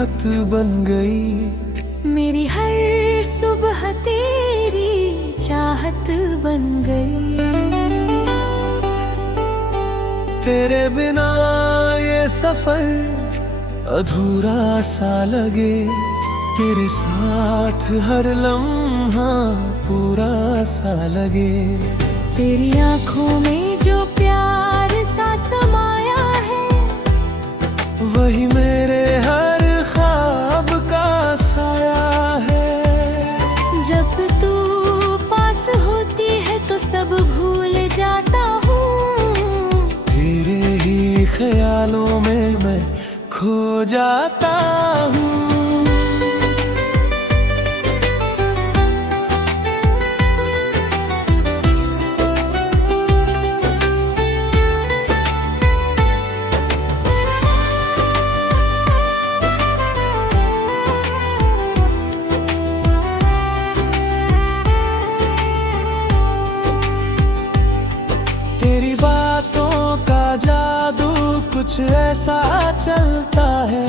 चाहत बन गई। मेरी हर सुबह तेरी चाहत बन गई। तेरे बिना ये सफर अधूरा सा लगे, तेरे साथ हर लम्हा पूरा सा लगे। तेरी आँखों में जो प्यार सा समाया है, वही मेरे हर ख्वाब का साया है। जब तू पास होती है तो सब भूल जाता हूँ। तेरे ही ख्यालों में मैं खो जाता हूँ। तेरी बातों का जादू कुछ ऐसा चलता है,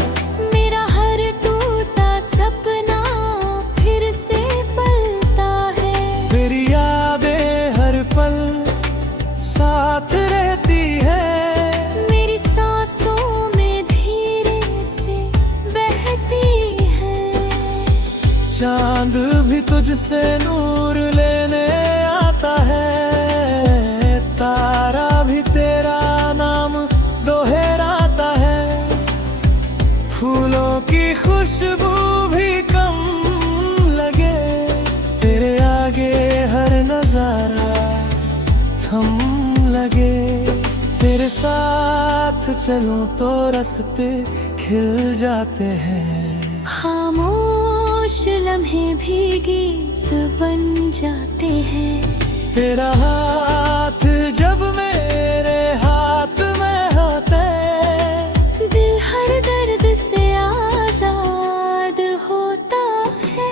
मेरा हर टूटा सपना फिर से पलता है। तेरी यादें हर पल साथ रहती है, मेरी सांसों में धीरे से बहती है। चांद भी तुझसे नूर लेने आता है, तारा भी तेरा नाम दोहराता है। फूलों की खुशबू भी कम लगे, तेरे आगे हर नजारा थम लगे। तेरे साथ चलूं तो रास्ते खिल जाते हैं। खामोश लम्हे भी गीत बन जाते हैं। तेरा हाथ जब मेरे हाथ में होते, दिल हर दर्द से आजाद होता है।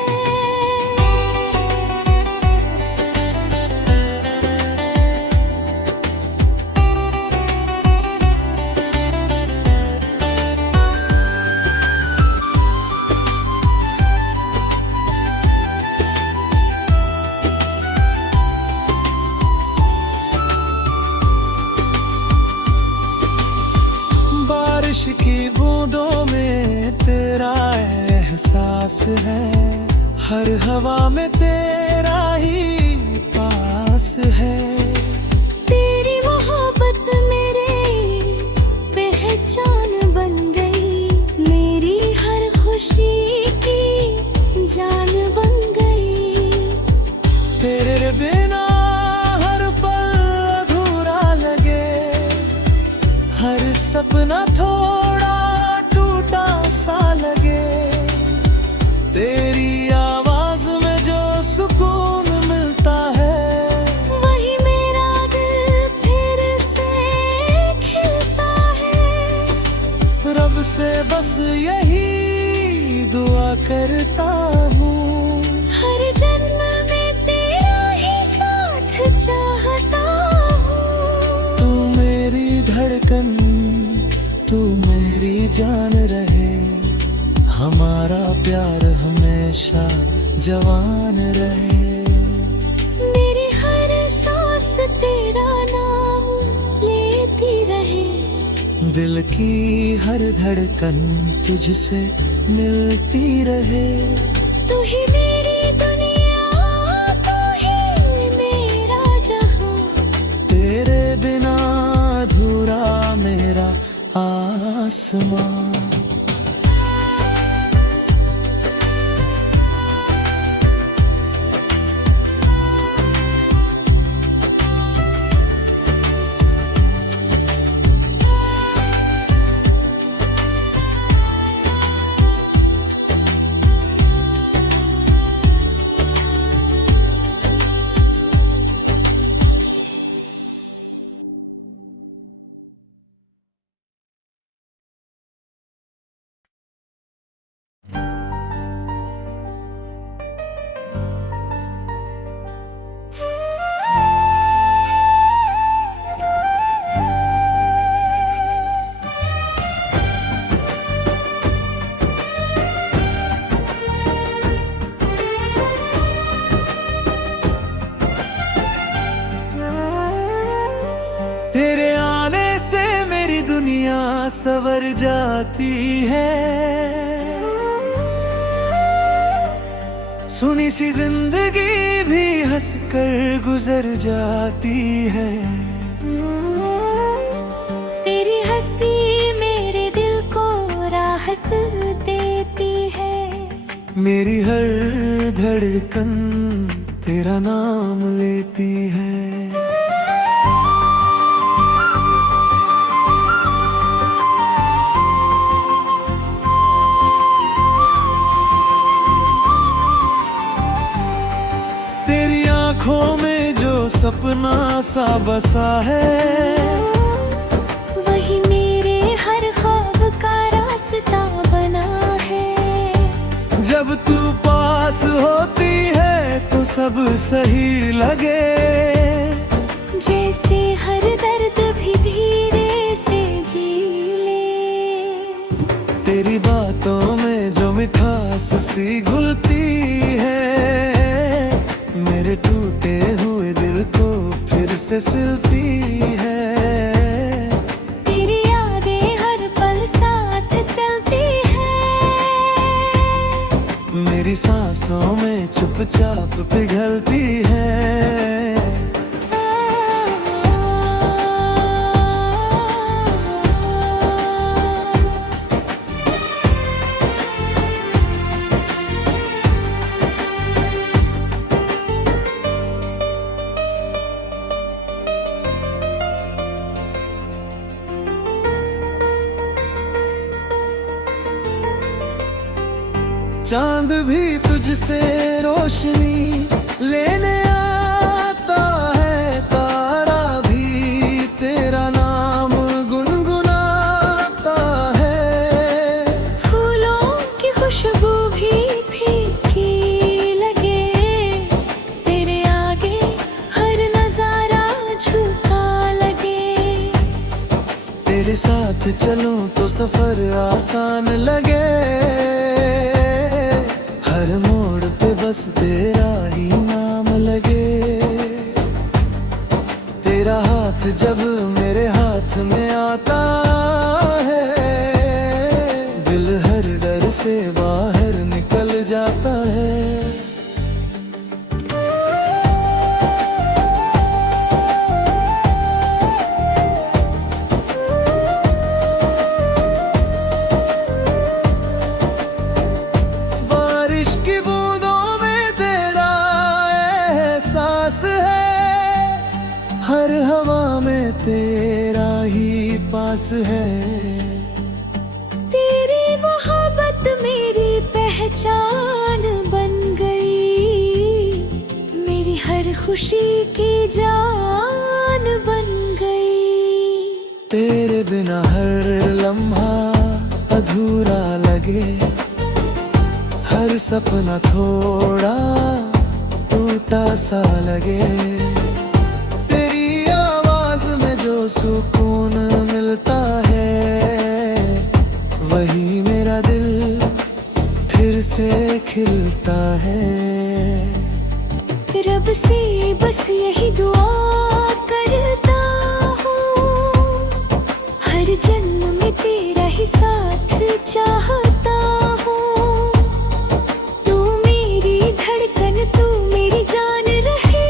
बारिश की बूंदों में तेरा एहसास है, हर हवा में तेरा ही पास है। तेरी मोहब्बत मेरे पहचान बन गई, मेरी हर खुशी की जान बन गई। तेरे बिना हर पल अधूरा लगे, हर सपना थोड़ा टूटा सा लगे। तेरी आवाज में जो सुकून मिलता है, वही मेरा दिल फिर से खिलता है। रब से बस यही दुआ करता हूँ, हर जन्म में तेरा ही साथ चाहता हूँ। तू मेरी धड़कन, तू मेरी जान रहे, हमारा प्यार हमेशा जवान रहे। मेरी हर सांस तेरा नाम लेती रहे, दिल की हर धड़कन तुझसे मिलती रहे। तू ही मेरी दुनिया, तू ही मेरा जहां। तेरे बिना अधूरा मेरा आसमां। संवर जाती है। सुनी सी जिंदगी भी हंसकर गुजर जाती है। तेरी हंसी मेरे दिल को राहत देती है। मेरी हर धड़कन तेरा नाम लेती है। तेरी आंखों में जो सपना सा बसा है, वही मेरे हर ख्वाब का रास्ता बना है। जब तू पास होती है तो सब सही लगे, जैसे हर दर्द भी धीरे से जी ले। तेरी बातों में जो मिठास सी घुलती है, मेरे टूटे हुए दिल को फिर से सिलती है। तेरी यादें हर पल साथ चलती है। मेरी सांसों में चुपचाप पिघलती है। चांद भी तुझसे रोशनी लेने आता है, तारा भी तेरा नाम गुनगुनाता है। फूलों की खुशबू भी फीकी लगे, तेरे आगे हर नजारा झूठा लगे। तेरे साथ चलूं तो सफर आसान लगे, हर मोड़ पे बस तेरा ही नाम लगे। तेरा हाथ जब मेरे हाथ में आता है, दिल हर डर से बाहर निकल जाता है। हर हवा में तेरा ही पास है। तेरी मोहब्बत मेरी पहचान बन गई, मेरी हर खुशी की जान बन गई। तेरे बिना हर लम्हा अधूरा लगे, हर सपना थोड़ा टूटा सा लगे। सुकून मिलता है, वही मेरा दिल फिर से खिलता है। रब से बस यही दुआ करता हूँ, हर जन्म में तेरा ही साथ चाहता हूँ। तू मेरी धड़कन, तू मेरी जान रहे,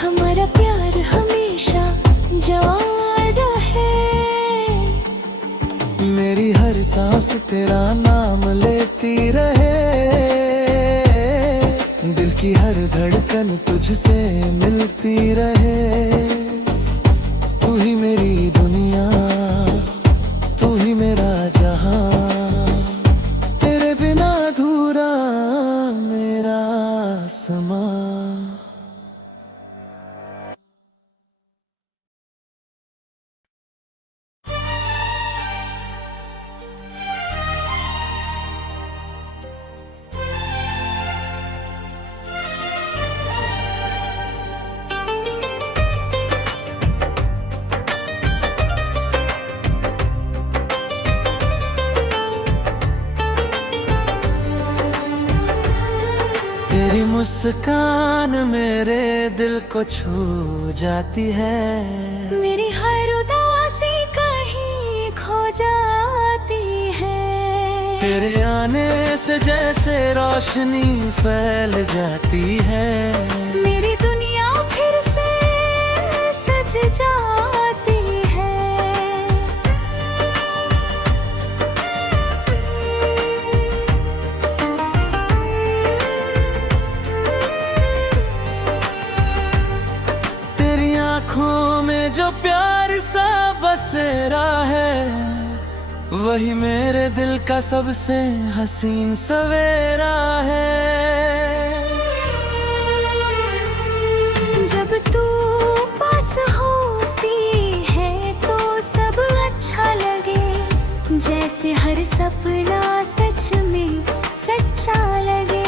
हमारा प्यार हमेशा जवान रहे। मेरी हर सांस तेरा नाम लेती रहे, दिल की हर धड़कन तुझसे मिलती रहे। तू ही मेरी दुनिया, तू ही मेरा जहां, तेरे बिना अधूरा मेरा समा। तेरी मुस्कान मेरे दिल को छू जाती है। मेरी हर उदासी का जाने से जैसे रोशनी फैल जाती है, मेरी दुनिया फिर से सज जाती है। तेरी आंखों में जो प्यार सा बसेरा है, वही मेरे दिल का सबसे हसीन सवेरा है। जब तू पास होती है तो सब अच्छा लगे, जैसे हर सपना सच में सच्चा लगे।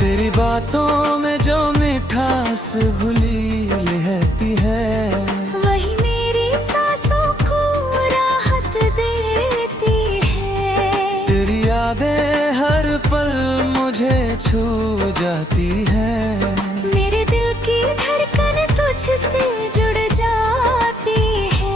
तेरी बातों में जो मिठास घुली रहती है, वही मेरी सांसों को राहत देती है। तेरी यादें हर पल मुझे छू जाती है, मेरे दिल की धड़कन तुझसे जुड़ जाती है।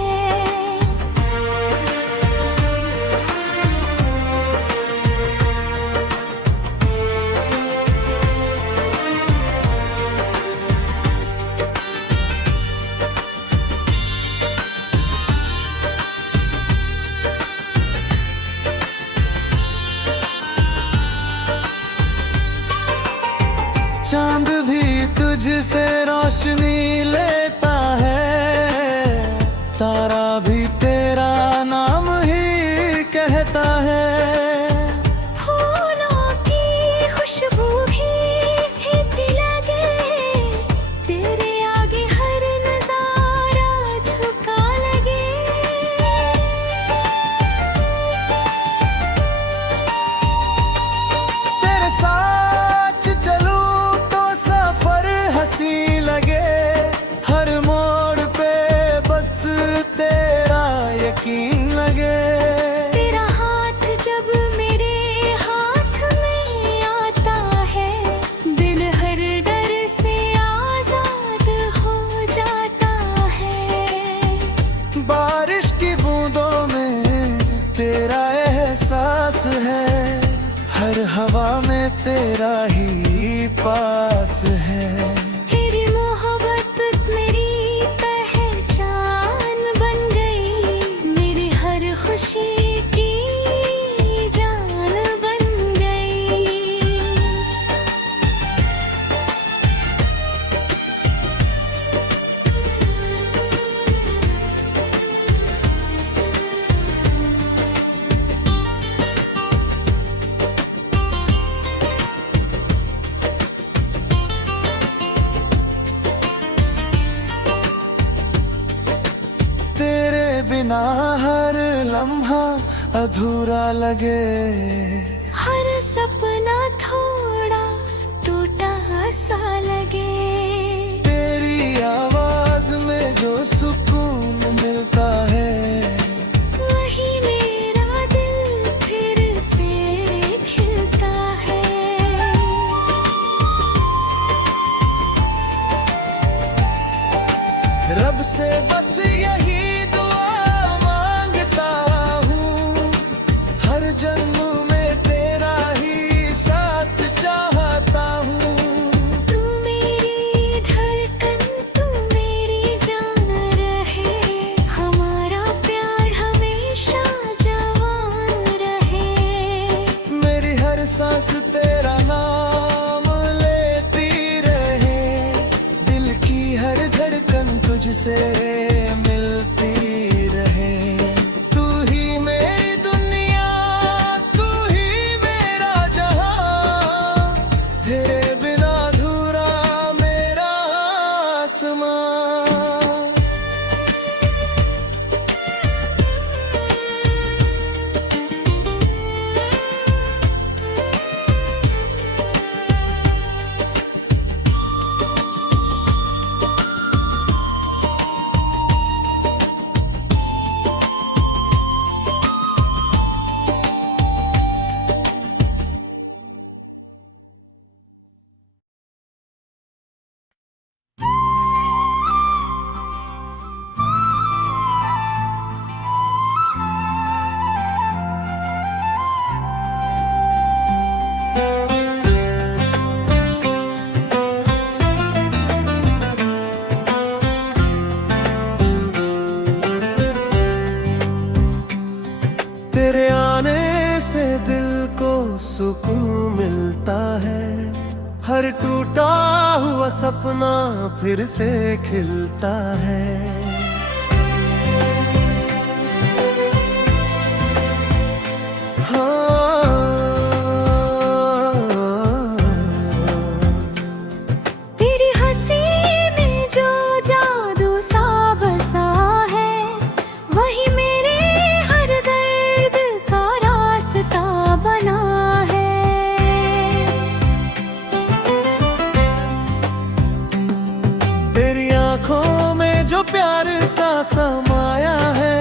चांद भी तुझसे रोशनी लेता है, तारा भी तेरा नाम ही कहता है। फूलों की खुशबू भी हित लगे, तेरे आगे हर नजारा झुका लगे। तेरे साथ चलूं तो सफर हंसी लगे, हर मोड़ पे बस तेरा यकीन लगे। तेरा हाथ जब मेरे हाथ में आता है, दिल हर डर से आजाद हो जाता है। बारिश की बूंदों में तेरा एहसास है, हर हवा में तेरा ही पास है। तेरी मोहब्बत मेरी पहचान बन गई, मेरी हर खुशी की जान बन गई। तेरे बिना हर लम्हा अधूरा लगे, हर सपना थोड़ा टूटा सा लगे। तेरी आवाज में जो सुकून मिलता है, वही मेरा दिल फिर से खिलता है। रब से बस यही दुआ मांगता हूँ, हर जन्म में तेरा ही साथ चाहता हूँ। तू मेरी धड़कन, तू मेरी जान रहे, हमारा प्यार हमेशा जवान रहे। मेरी हर सांस तेरा नाम लेती रहे, दिल की हर धड़कन तुझसे मिलती रहे। तू ही मेरी दुनिया, तू ही मेरा जहां, तेरे बिना अधूरा मेरा आसमां। सुकून मिलता है। हर टूटा हुआ सपना फिर से खिलता है। तेरी हंसी में जो जादू सा बसा है, वही मेरे हर दर्द का रास्ता बना है। तेरी आंखों में जो प्यार सा समाया है,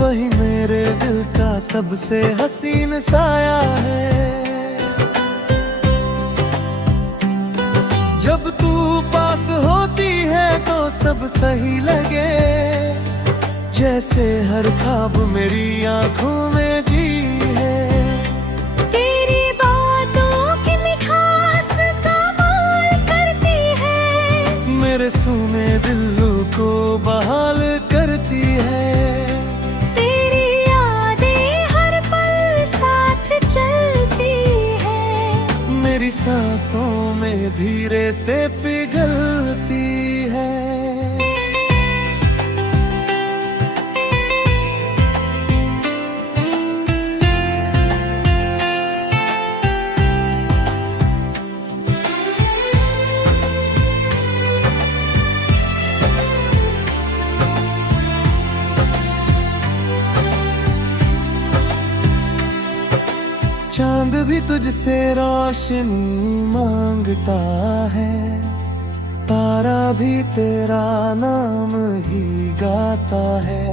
वही मेरे दिल का सबसे हसीन साया है। जब तू पास होती है तो सब सही लगे, जैसे हर ख्वाब मेरी आंखों में जी है। तेरी बातों की मिठास कमाल करती है, मेरे सूने दिलों को बहाल करती है। तेरी यादें हर पल साथ चलती है, मेरी सांसों में धीरे से पिघलती है। चांद भी तुझसे रोशनी मांगता है, तारा भी तेरा नाम ही गाता है।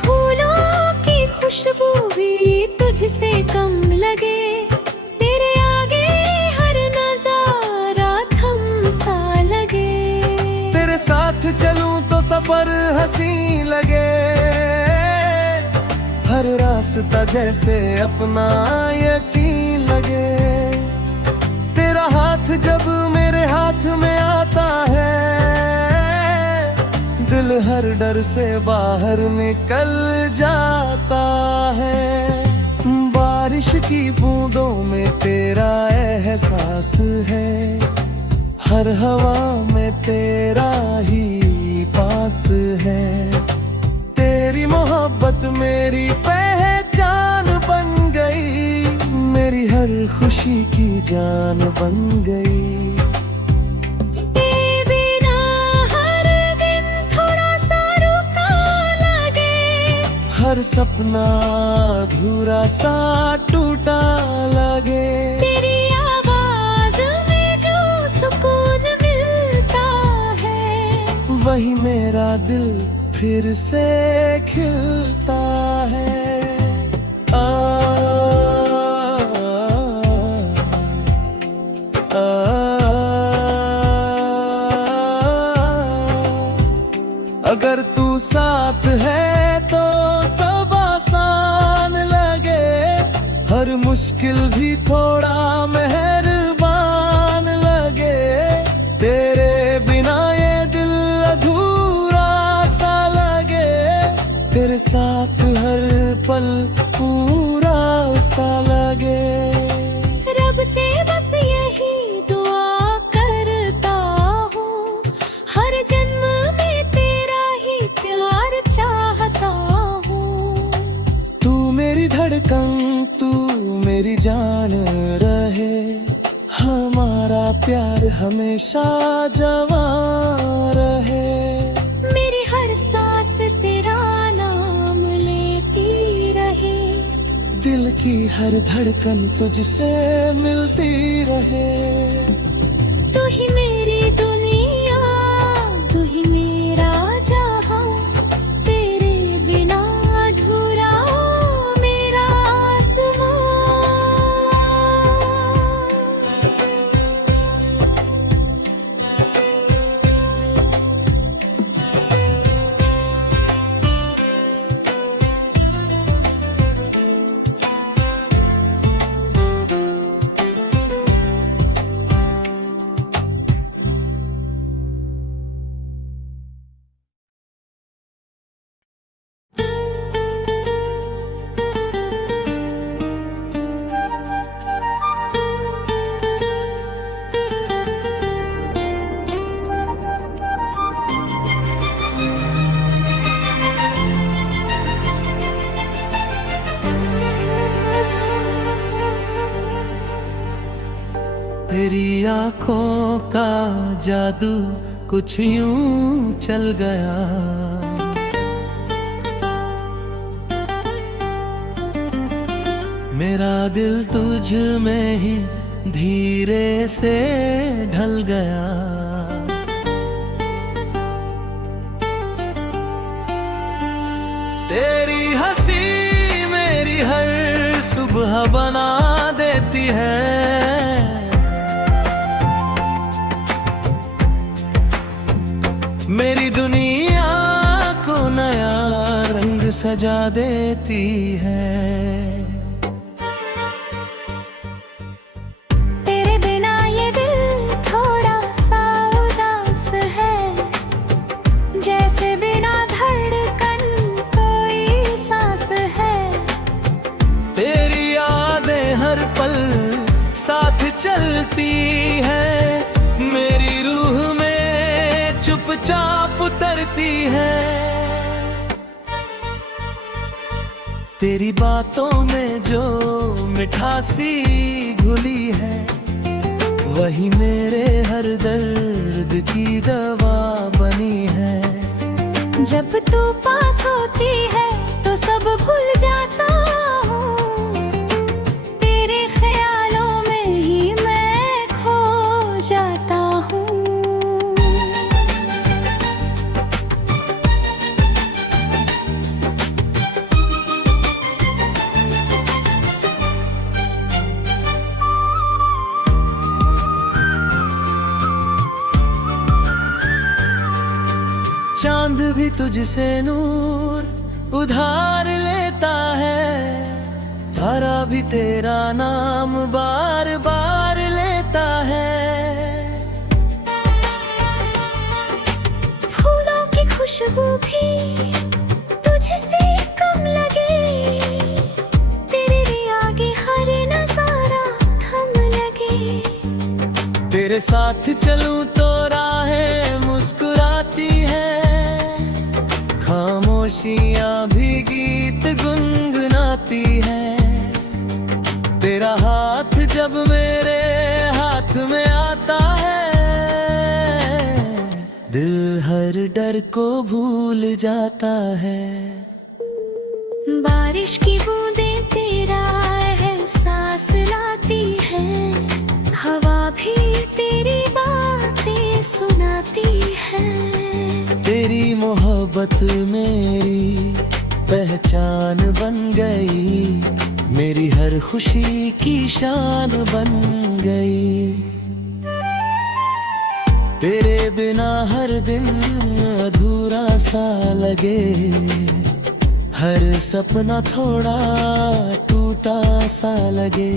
फूलों की खुशबू भी तुझसे कम लगे, तेरे आगे हर नजारा थम सा लगे। तेरे साथ चलूं तो सफर हंसी लगे, हर रास्ता जैसे अपना यकीन लगे। तेरा हाथ जब मेरे हाथ में आता है, दिल हर डर से बाहर निकल जाता है। बारिश की बूंदों में तेरा एहसास है, हर हवा में तेरा ही पास है। तेरी मोहब्बत मेरी पहचान बन गई, मेरी हर खुशी की जान बन गई। तेरे बिना हर दिन थोड़ा सा रुका लगे, हर सपना अधूरा सा टूटा लगे। तेरी आवाज में जो सुकून मिलता है, वही मेरा दिल फिर से खिलता है। आ, आ, अगर तू साथ है तो सब आसान लगे, हर मुश्किल भी थोड़ा मेहरबान लगे। तेरे बिना ये दिल अधूरा सा लगे, तेरे साथ हर पल पूरा सा लगे। रब से बस यही दुआ करता हूँ, हर जन्म में तेरा ही प्यार चाहता हूँ। तू मेरी धड़कन, तू मेरी जान रहे, हमारा प्यार हमेशा जवां रहे। मेरी हर सांस तेरा नाम लेती रहे, दिल की हर धड़कन तुझसे मिलती रहे। तू ही मेरी दुनिया, तू ही मेरा जहां, तेरे बिना अधूरा मेरा आसमां। आंखों का जादू कुछ यूं चल गया। मेरा दिल तुझ में ही धीरे से ढल गया। तेरी हंसी मेरी हर सुबह बना देती है। मेरी दुनिया को नया रंग सजा देती है। तेरे बिना ये दिल थोड़ा सा उदास है, जैसे बिना धड़कन कोई सांस है। तेरी यादें हर पल साथ चलती है, मेरी रूह में चुपचाप उतरती है। तेरी बातों में जो मिठासी घुली है, वही मेरे हर दर्द की दवा बनी है। जब तू पास होती है तो सब भूल जाता हूँ, तेरे ख्यालों में ही मैं खो जाता हूँ। चांद भी तुझसे नूर उधार लेता है, तारा भी तेरा नाम बार बार लेता है। फूलों की खुशबू भी तुझसे कम लगे, तेरे आगे हर नजारा थम लगे। तेरे साथ चलूं तो राहें मुस्कुराती है, खामोशियां भी गीत गुनगुनाती है। तेरा हाथ जब मेरे हाथ में आता है, दिल हर डर को भूल जाता है। बारिश की बूंदें तेरा एहसास लाती है, हवा भी तेरी बातें सुनाती है। तेरी मोहब्बत मेरी पहचान बन गई, मेरी हर खुशी की शान बन गई। तेरे बिना हर दिन अधूरा सा लगे, हर सपना थोड़ा टूटा सा लगे।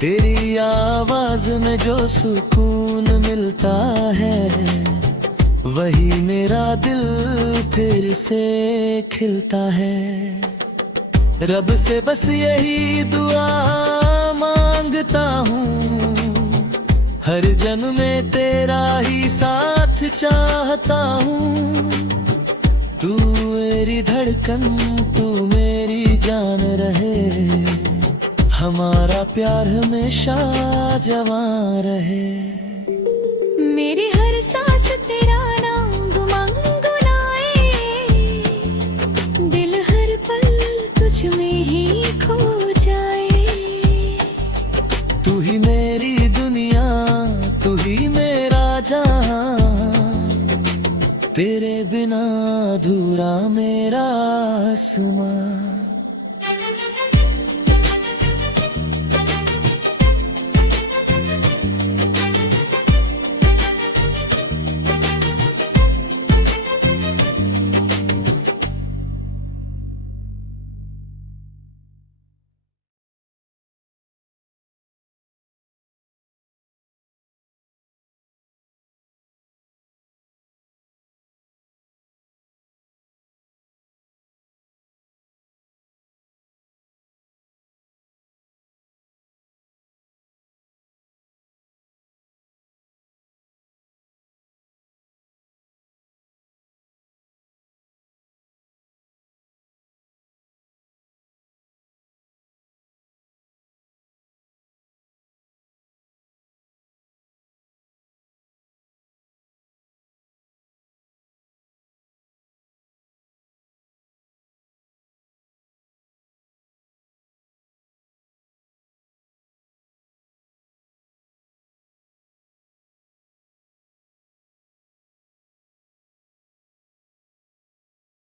तेरी आवाज में जो सुकून मिलता है, वही मेरा दिल फिर से खिलता है। रब से बस यही दुआ मांगता हूँ, हर जन्म में तेरा ही साथ चाहता हूँ। तू मेरी धड़कन, तू मेरी जान रहे, हमारा प्यार हमेशा जवां रहे। मेरी हर सांस तेरा नाम गुनगुनाए, दिल हर पल तुझ में ही खो जाए। तू ही मेरी दुनिया, तू ही मेरा जहां, तेरे बिना अधूरा मेरा आसमां।